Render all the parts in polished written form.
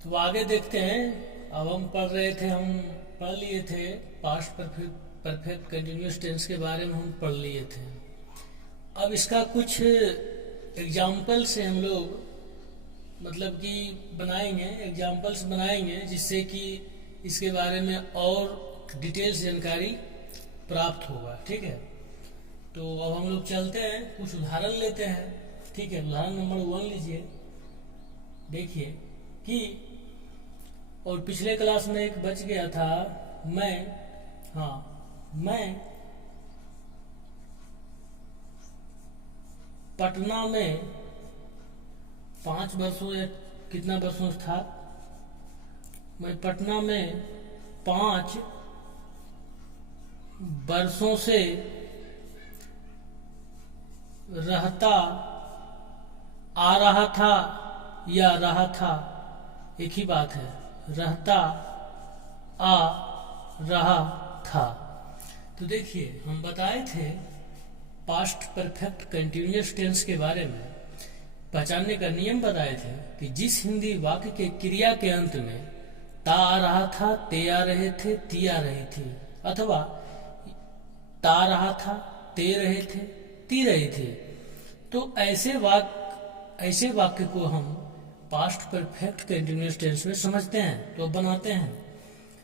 तो आगे देखते हैं। अब हम पढ़ लिए थे past perfect perfect continuous tense के बारे में हम पढ़ लिए थे। अब इसका कुछ एग्जाम्पल से हम लोग मतलब कि एग्जाम्पल्स बनाएंगे जिससे कि इसके बारे में और डिटेल्स जानकारी प्राप्त होगा। ठीक है, तो अब हम लोग चलते हैं, कुछ उदाहरण लेते हैं। ठीक है, उदाहरण नंबर 1 लीजिए। देखिए कि और पिछले क्लास में एक बच गया था। मैं पटना में 5 वर्षों या कितना वर्षों से था, मैं पटना में 5 वर्षों से रहता आ रहा था या रहा था, एक ही बात है, रहता आ रहा था। तो देखिए हम बताए थे पास्ट परफेक्ट कंटिन्यूअस टेंस के बारे में पहचानने का नियम बताए थे कि जिस हिंदी वाक्य के क्रिया के अंत में ता आ रहा था, ते आ रहे थे, ती आ रही थी, अथवा ता रहा था, ते रहे थे, ती रही थी, तो ऐसे वाक्य को हम पास्ट परफेक्ट कंटिन्यूअस टेंस में समझते हैं। तो बनाते हैं।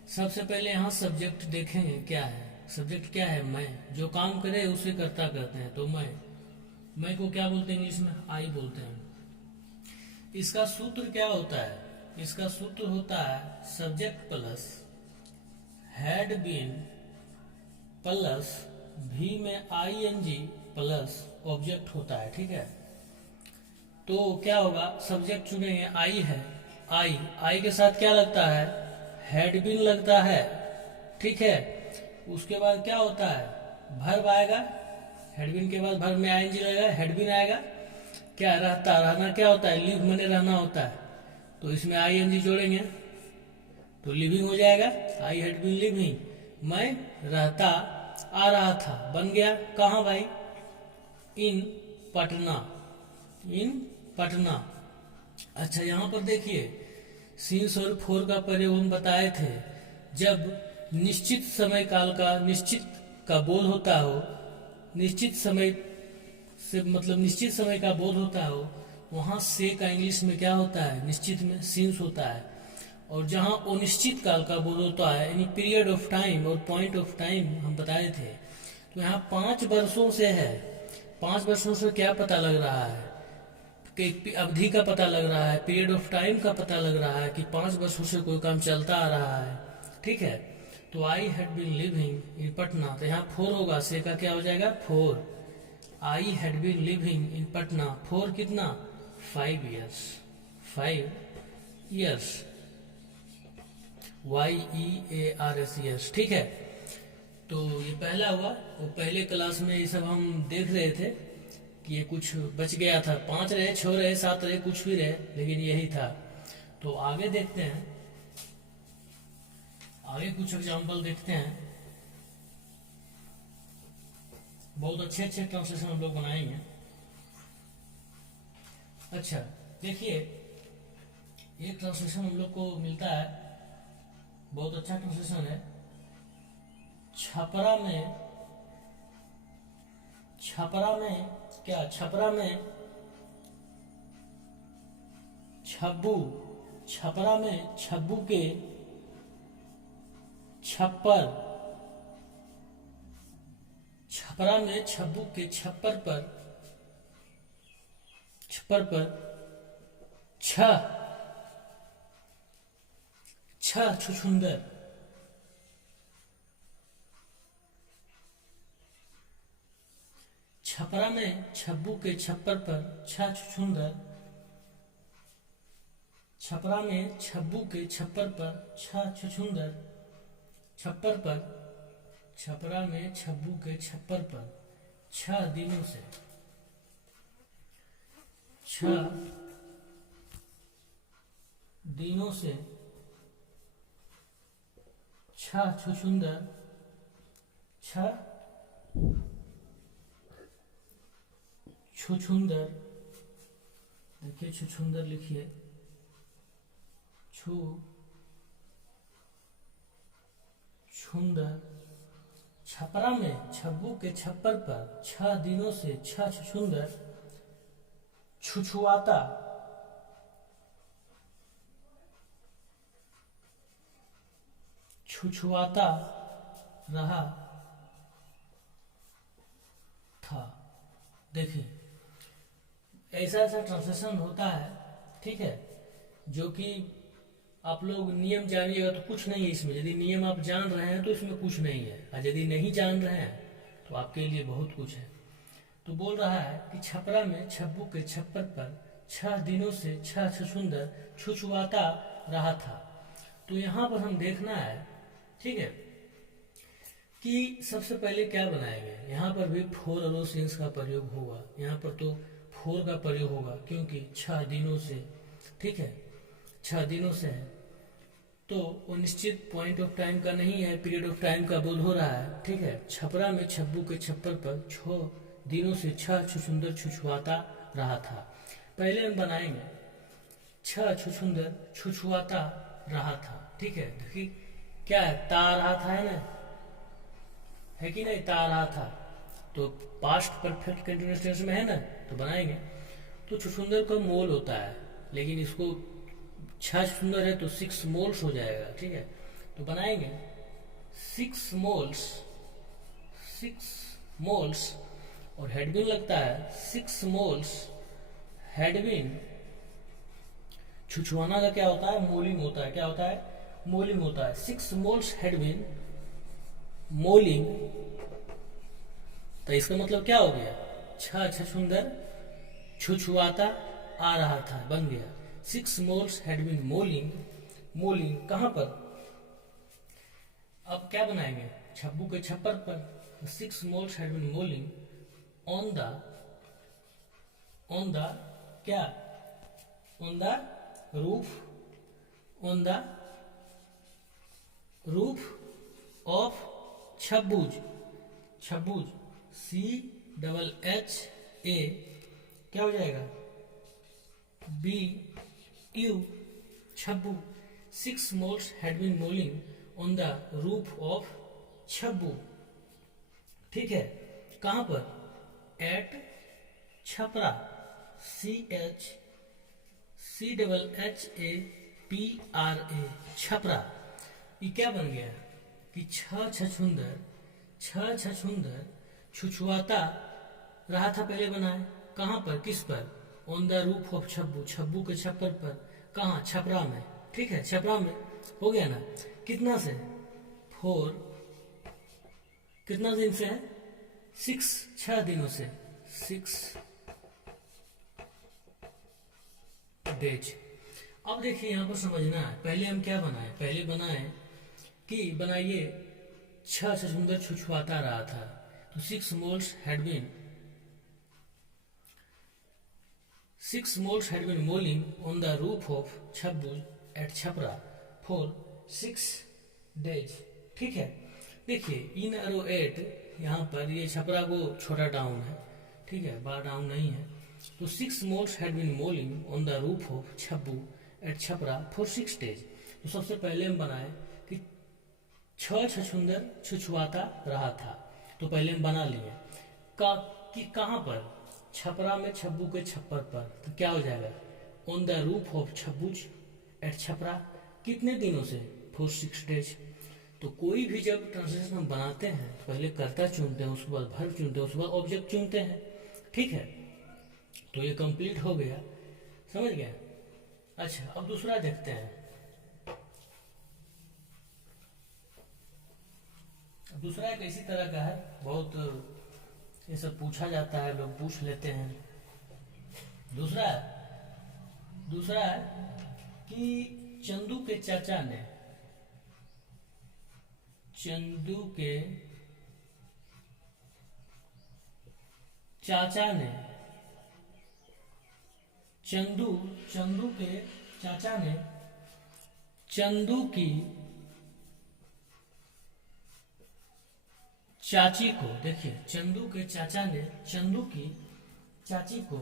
सबसे पहले यहाँ सब्जेक्ट देखेंगे क्या है। सब्जेक्ट क्या है? मैं। जो काम करे उसे कर्ता कहते हैं। तो मैं को क्या बोलते हैं इंग्लिश में? आई बोलते हैं। इसका सूत्र क्या होता है? इसका सूत्र होता है subject plus had been plus V में आईएनजी प्लस ऑब्जेक्ट होता है। ठीक है, तो क्या होगा? सब्जेक्ट चुनेंगे, आई है। आई के साथ क्या लगता है? हैड बीन लगता है। ठीक है, उसके बाद क्या होता है? वर्ब आएगा। हैडबिन के बाद वर्ब में आईएनजी लगेगा, हैडबिन आएगा। क्या रहना क्या होता है? लिव मने रहना होता है। तो इसमें आईएनजी जोड़ेंगे तो लिविंग हो जाएगा। I had been living. मैं रहता आ रहा था बन गया कहाँ भाई? इन पटना। इन पटना। अच्छा, यहाँ पर देखिए सिंस और फोर का प्रयोग हम बताए थे। जब निश्चित समय काल का निश्चित का बोध होता हो, निश्चित समय से मतलब निश्चित समय का बोध होता हो, वहां से का इंग्लिश में क्या होता है? निश्चित में सिंस होता है। और जहां अनिश्चित काल का बोध होता है यानी पीरियड ऑफ टाइम और पॉइंट ऑफ टाइम हम बताए थे। तो यहाँ 5 वर्षों से है। 5 वर्षों से क्या पता लग रहा है? कि अवधि का पता लग रहा है, पीरियड ऑफ टाइम का पता लग रहा है कि 5 वर्षों से कोई काम चलता आ रहा है। ठीक है, तो I had been living in Patna, तो यहाँ 4 होगा, से का क्या हो जाएगा? 4। I had been living in Patna for कितना? 5 years। 5 years। YEARS। ठीक है, तो ये पहला हुआ। और पहले क्लास में ये सब हम देख रहे थे कि ये कुछ बच गया था। 5 रहे, 6 रहे, 7 रहे, कुछ भी रहे, लेकिन यही था। तो आगे देखते हैं, आगे कुछ एग्जाम्पल देखते हैं। बहुत अच्छे अच्छे ट्रांसलेशन हम लोग बनाएंगे। अच्छा देखिए, एक ट्रांसलेशन हम लोग को मिलता है, बहुत अच्छा ट्रांसलेशन है। छपरा में क्या? छपरा में छब्बू। छपरा में छब्बू के छप्पर। छपरा में छब्बू के छप्पर पर छह छुछुंदर। छपरा में छब्बू के छप्पर पर 6 छुछुंदर। छपरा में छब्बू के छप्पर पर 6 छुछुंदर। छप्पर पर, छपरा में छब्बू के छप्पर पर 6 दिनों से 6 दिनों से 6 छुछुंदर। 6 छुछुंदर। देखिए छुछुंदर लिखिए, छुछुंदर। छपरा में छब्बू के छप्पर पर 6 दिनों से छुछुंदर छुछुआता रहा था। देखिए, ऐसा ऐसा ट्रांसलेशन होता है, ठीक है, जो कि आप लोग नियम जानिएगा तो कुछ नहीं है इसमें। यदि नियम आप जान रहे हैं तो इसमें कुछ नहीं है, और यदि नहीं जान रहे हैं तो आपके लिए बहुत कुछ है। तो बोल रहा है कि छपरा में छब्बू के छप्पर पर 6 दिनों से छुछुंदर छुछुआता रहा था। तो यहाँ पर हम देखना है, ठीक है, कि सबसे पहले क्या बनाएंगे। यहाँ पर भी फोर और सिंस का प्रयोग होगा। यहाँ पर तो फोर का प्रयोग होगा क्योंकि 6 दिनों से, ठीक है, 6 दिनों से है, तो वो निश्चित पॉइंट ऑफ टाइम का नहीं है, पीरियड ऑफ टाइम का बोध हो रहा है, ठीक है। छपरा में छब्बू के छप्पर पर 6 दिनों से छुछुंदर छुछुआता रहा था। पहले हम बनाएंगे छुछुंदर छुछुआता रहा था, ठीक है। देखिए क्या है, ता रहा था, है ना, है कि नहीं, ता रहा था, तो पास्ट परफेक्ट कंटिन्यूअस टेंस में है ना, तो बनाएंगे। तो छुछुंदर का मोल होता है, लेकिन इसको 6 छुछुंदर है तो 6 मोल्स हो जाएगा, ठीक है। तो बनाएंगे 6 मोल्स और हेडबिन लगता है 6 मोल्स हेडबिन। छुछुआना का क्या होता है, मोलिंग होता है। क्या होता है, मोलिंग होता है। 6 मोल्स हेडबिन मोलिंग। तो इसका मतलब क्या हो गया, 6 छुछुंदर छुछुआता आ रहा था, बन गया 6 moles had been moling. Moling कहां पर, अब क्या बनाएंगे, छब्बू के छप्पर पर 6 moles had been moling on the क्या, ऑन द रूफ ऑफ छब्बूज। CHHA क्या हो जाएगा, BU Chhabbu. 6 moles had been molling on the roof of Chhabbu, ठीक है। कहां पर, एट छपरा, CHHAPRA छपरा। ये क्या बन गया कि 6 छछुंदर छुछुआता रहा था, पहले बनाए कहां पर, किस पर, on the roof of Chhabbu के छप्पर पर, कहां, छपरा में, ठीक है, छपरा में हो गया ना। कितना से, 4, कितना दिन से है, 6 दिनों से, 6 डेज। अब देखिए यहां पर समझना है, पहले हम क्या बनाए, पहले बनाए कि बनाइए 6 छछुंदर छुछुआता रहा था, तो 6 moles had been molding on the roof of Chhabbu at Chhapra for 6 days, ठीक है। देखिए इन एरो 8 यहाँ पर, ये छपरा को छोटा टाउन है, ठीक है, बड़ा टाउन नहीं है। तो 6 moles had been molding on the roof of Chhabbu at Chhapra for 6 days। तो सबसे पहले हम बनाए कि 6 छछुंदर छुछुआता रहा था, तो पहले हम बना लिए कि कहां पर, छपरा में छब्बू के छप्पर पर, तो क्या हो जाएगा, ऑन द रूफ ऑफ छब्बूज एट छपरा, कितने दिनों से, फॉर 6 डेज। तो कोई भी जब ट्रांसलेशन हम बनाते हैं तो पहले कर्ता चुनते हैं, उसके बाद वर्ब चुनते हैं, उसके बाद ऑब्जेक्ट चुनते हैं, ठीक है। तो ये कंप्लीट हो गया, समझ गए। अच्छा अब दूसरा देखते हैं। दूसरा एक इसी तरह का है, बहुत ये सब पूछा जाता है, लोग पूछ लेते हैं। दूसरा है कि चंदू के चाचा ने चंदू के चाचा ने चंदू के चाचा ने चंदू की चाची को, देखिए चंदू के चाचा ने चंदू की चाची को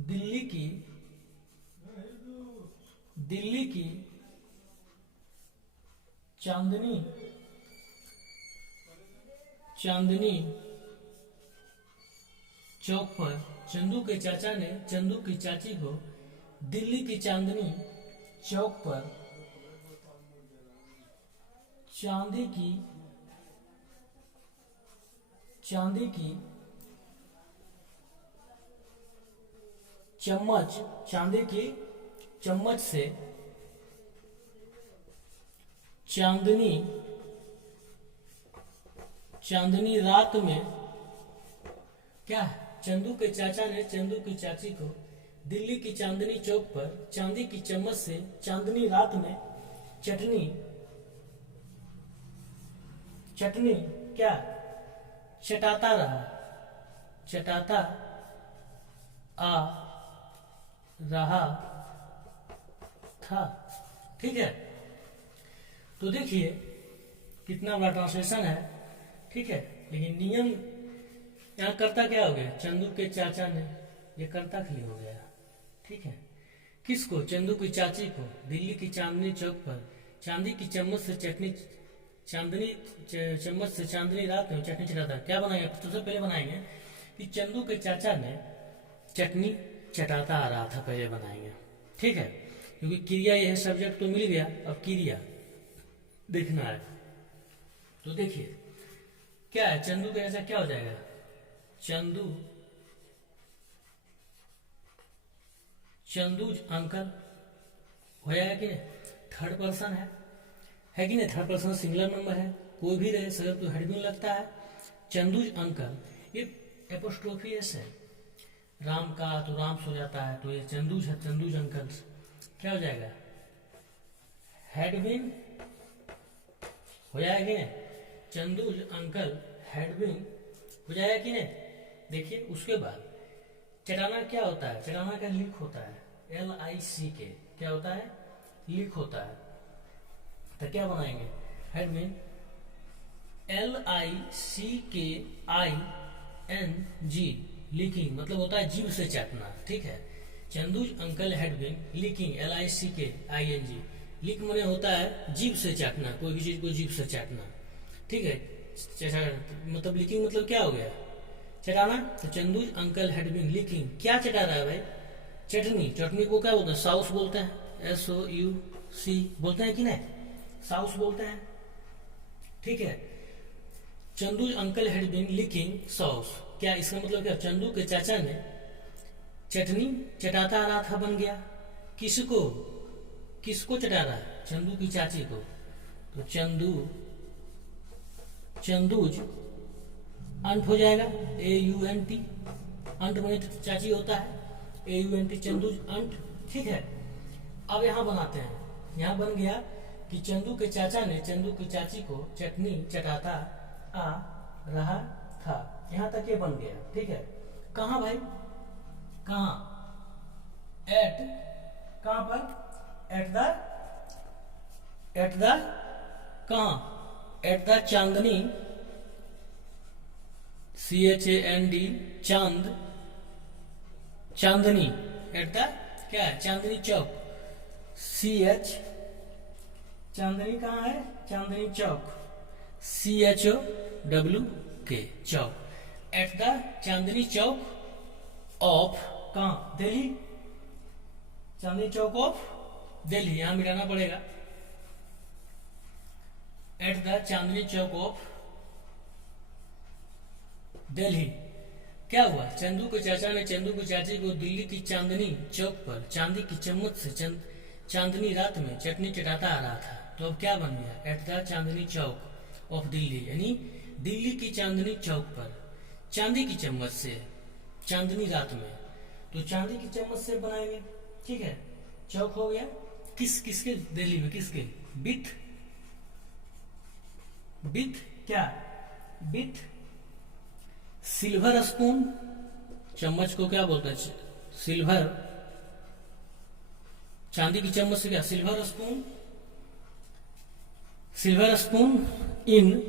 दिल्ली की दिल्ली की चांदनी चांदनी चौक पर चंदू के चाचा ने चंदू की चाची को दिल्ली की चांदनी चौक पर चांदी की चांदी की चम्मच से चांदनी रात में क्या है, चंदू के चाचा ने चंदू की चाची को दिल्ली की चांदनी चौक पर चांदी की चम्मच से चांदनी रात में चटनी क्या चटाता आ रहा था। ठीक है, तो देखिए कितना बड़ा ट्रांसलेशन है। ठीक है, लेकिन नियम यहाँ कर्ता क्या हो गया, चंदू के चाचा ने, ये कर्ता के लिए हो गया। ठीक है, किसको, चंदू की चाची को दिल्ली की चांदनी चौक पर चांदी की चम्मच से चांदनी रात में चटनी चटाता। क्या बनाएंगे, सबसे पहले बनाएंगे कि चंदू के चाचा ने चटनी चटाता आ रहा था, पहले बनाएंगे। ठीक है, क्योंकि क्रिया यह सब्जेक्ट तो मिल गया, अब क्रिया देखना है। तो देखिए क्या है, चंदू के चाचा क्या हो जाएगा, चंदूज अंकल हो जाएगा कि नहीं, थर्ड पर्सन है कि नहीं, थर्ड पर्सन सिंगुलर नंबर है, कोई भी रहे सर तो हेड भी लगता है। चंदूज अंकल, ये एपोस्ट्रोफी एस है, राम का तो राम हो जाता है, तो ये चंदूज है, चंदूज अंकल क्या हो जाएगा, हेडविन हो जाएगा कि नहीं, चंदूज अंकल हेडविन हो जाएगा कि नहीं। देखिए उसके बाद चटाना क्या होता है, चटाना का लिख होता है LIC, क्या होता है, लिख होता है। तो क्या बनाएंगे, हेडविन LICKING, लीकिंग मतलब होता है जीभ से चाटना। ठीक है, Chandu's uncle had leaking LICKING, लिक मने होता है जीभ से चाटना, कोई भी चीज को जीभ से चाटना। ठीक है, मतलब लीकिंग मतलब क्या हो गया, चटाना। तो Chandu's uncle had been licking, क्या चटा रहा है भाई, चटनी को क्या बोलते हैं, सॉस बोलते हैं, SOUC बोलते हैं कि नहीं, सॉस बोलते हैं। ठीक है, Chandu's uncle had been leaking sauce, क्या इसका मतलब क्या, चंदू के चाचा ने चटनी चटाता आ रहा था, बन गया। किसको चटा रहा है, चंदू की चाची को। तो चंदूज अंट हो जाएगा, AUNT, अंट में चाची होता है, AUNT, चंदूज अंट। ठीक है, अब यहाँ बनाते हैं, यहाँ बन गया कि चंदू के चाचा ने चंदू की चाची को चटनी चटाता आ रहा था, यहाँ तक ये बन गया। ठीक है, कहाँ भाई, कहाँ, कहाँ पर, कहाँ, eight the Chandni, CHAND, Chandni, at the क्या है, चांदनी चौक, चांदनी कहाँ है, Chandni Chowk, CHOWK, Chowk, eight the Chandni Chowk of, कहाँ, दिल्ली, चांदनी चौक ऑफ दिल्ली, यहां मिटाना पड़ेगा, eight the Chandni Chowk of Delhi. क्या हुआ, चंदू के चाचा ने चंदू की चाची को दिल्ली की चांदनी चौक पर चांदी की चम्मच से चांदनी रात में चटनी चटाता आ रहा था। तो अब क्या बन गया, eight the Chandni Chowk of Delhi, यानी दिल्ली की चांदनी चौक पर चांदी की चम्मच से चांदनी रात में, तो चांदी की चम्मच से बनाएंगे। ठीक है, चौक हो गया, किसके, दिल्ली में, किसके, विथ क्या, विथ सिल्वर स्पून, चम्मच को क्या बोलते हैं, सिल्वर, चांदी की चम्मच से क्या, सिल्वर स्पून इन,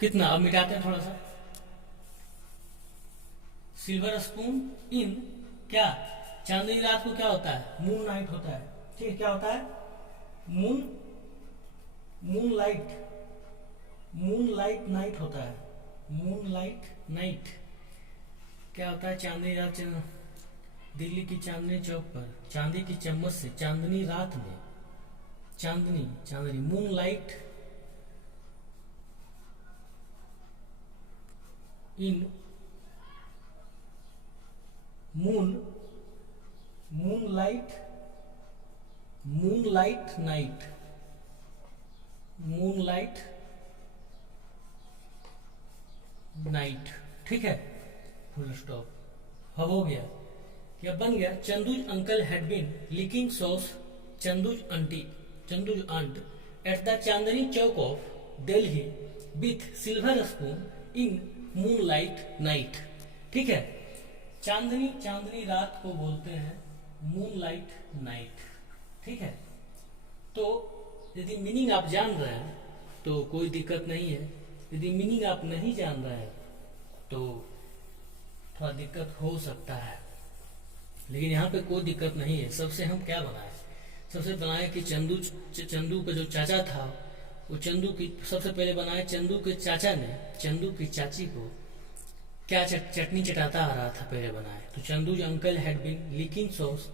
कितना, अब मिटाते हैं थोड़ा सा, सिल्वर स्पून इन क्या, चांदनी रात को क्या होता है, मून नाइट होता है। ठीक है, क्या होता है, मून लाइट नाइट होता है, मून लाइट नाइट। क्या होता है, चांदनी रात, दिल्ली की चांदनी चौक पर चांदी की चम्मच से चांदनी रात में, चांदनी moonlight in moon light night, moon light night. ठीक है, फुल स्टॉप। अब हो गया, क्या बन गया, Chandu's uncle had been leaking sauce, Chandu's aunt at the Chandni Chowk of Delhi with silver spoon in moon light night. ठीक है, चांदनी रात को बोलते हैं मून लाइट नाइट। ठीक है, तो यदि मीनिंग आप जान रहे हैं तो कोई दिक्कत नहीं है, यदि मीनिंग आप नहीं जान रहे हैं तो थोड़ा दिक्कत हो सकता है, लेकिन यहाँ पे कोई दिक्कत नहीं है। सबसे हम क्या बनाए, सबसे बनाए कि चंदू का जो चाचा था, वो चंदू की सबसे पहले बनाए, चंदू के चाचा ने चंदू की चाची को क्या चटनी चटाता आ रहा था, पहले बनाए। तो Chandu's uncle had been leaking sauce,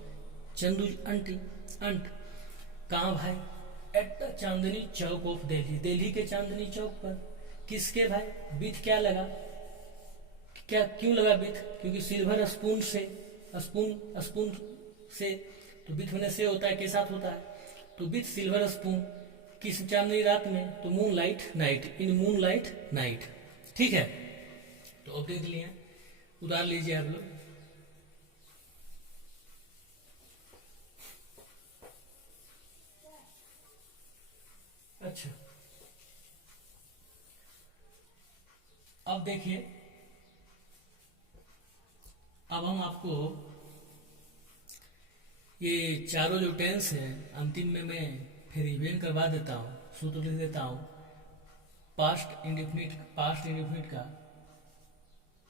चंदूज अंट कहाँ भाई, at the Chandni Chowk of Delhi के चांदनी चौक पर। किसके भाई, विथ क्या लगा, क्या क्यों लगा विथ, क्योंकि सिल्वर स्पून से तो विथ होने से होता है, के साथ होता है, तो विथ सिल्वर स्पून किस चांदनी रात में, तो मून लाइट नाइट, इन मून लाइट नाइट। ठीक है, तो अब देख लिए, उतार लीजिए आप लोग। अच्छा, अब देखिए, अब हम आपको ये चारों जो टेंस हैं अंतिम में मैं फिर रिवीजन करवा देता हूँ, सूत्र लिख देता हूँ। पास्ट इंडेफिनिट का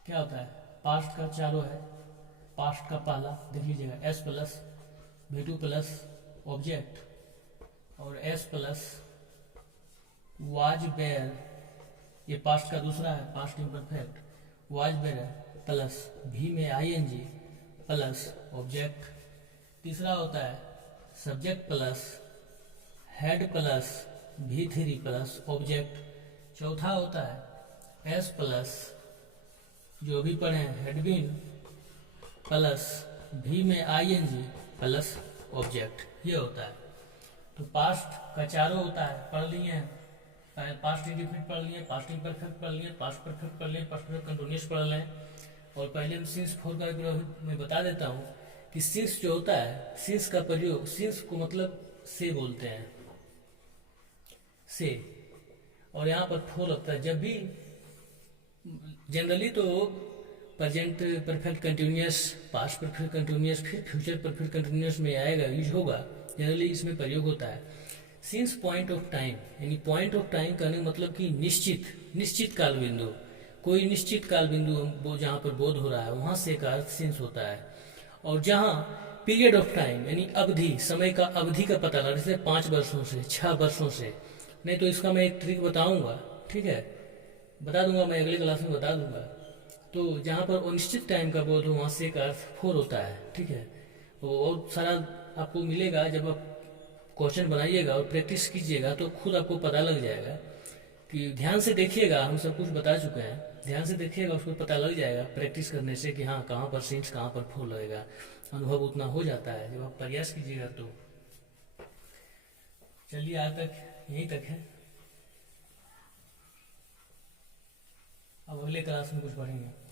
क्या होता है, पास्ट का चारों है, पास्ट का पहला देख लीजिएगा, S plus V2 plus object और एस प्लस वाज बेयर, ये पास्ट का दूसरा है, past imperfect, was were plus V में ING प्लस ऑब्जेक्ट। तीसरा होता है subject plus had plus V3 plus object. चौथा होता है एस प्लस जो भी पढ़े हेडबिन प्लस भी में ING प्लस ऑब्जेक्ट, ये होता है। तो पास्ट का चारों होता है, पढ़ लिए हैं, पास्ट इंडेफिनिट पढ़ लिए, पास्ट इम्परफेक्ट पढ़ लिए, पास्ट परफेक्ट पढ़ लिए, पास्ट परफेक्ट कंटिन्यूअस पढ़ लें। और पहले हम सिंस 4 का मैं बता देता हूँ कि सिंस जो होता है, सिंस का प्रयोग, सिंस को मतलब से बोलते हैं, से, और यहाँ पर 4 लगता है। जब भी जनरली तो present perfect continuous, past perfect continuous, फिर फ्यूचर परफेक्ट कंटिन्यूअस में आएगा, यूज होगा, जनरली इसमें प्रयोग होता है। सिंस पॉइंट ऑफ टाइम, यानी पॉइंट ऑफ टाइम कहने मतलब कि निश्चित काल बिंदु, कोई निश्चित काल बिंदु जहाँ पर बोध हो रहा है वहां से का अर्थ सिंस होता है। और जहाँ पीरियड ऑफ टाइम यानी अवधि, समय का अवधि का पता लगा, जैसे 5 वर्षों से, 6 वर्षों से, नहीं तो इसका मैं एक ट्रिक बताऊंगा, ठीक है, बता दूंगा, मैं अगले क्लास में बता दूंगा। तो जहाँ पर अनिश्चित टाइम का बोध हो वहाँ से का अर्थ 4 होता है, ठीक है। और सारा आपको मिलेगा, जब आप क्वेश्चन बनाइएगा और प्रैक्टिस कीजिएगा तो खुद आपको पता लग जाएगा। कि ध्यान से देखिएगा, हम सब कुछ बता चुके हैं, ध्यान से देखिएगा, उसको पता लग जाएगा प्रैक्टिस करने से कि हाँ कहाँ पर सिंस कहाँ पर 4 लगेगा। अनुभव उतना हो जाता है जब आप प्रयास कीजिएगा तो। चलिए आज तक यहीं तक है, अब अगले क्लास में कुछ पढ़ेंगे।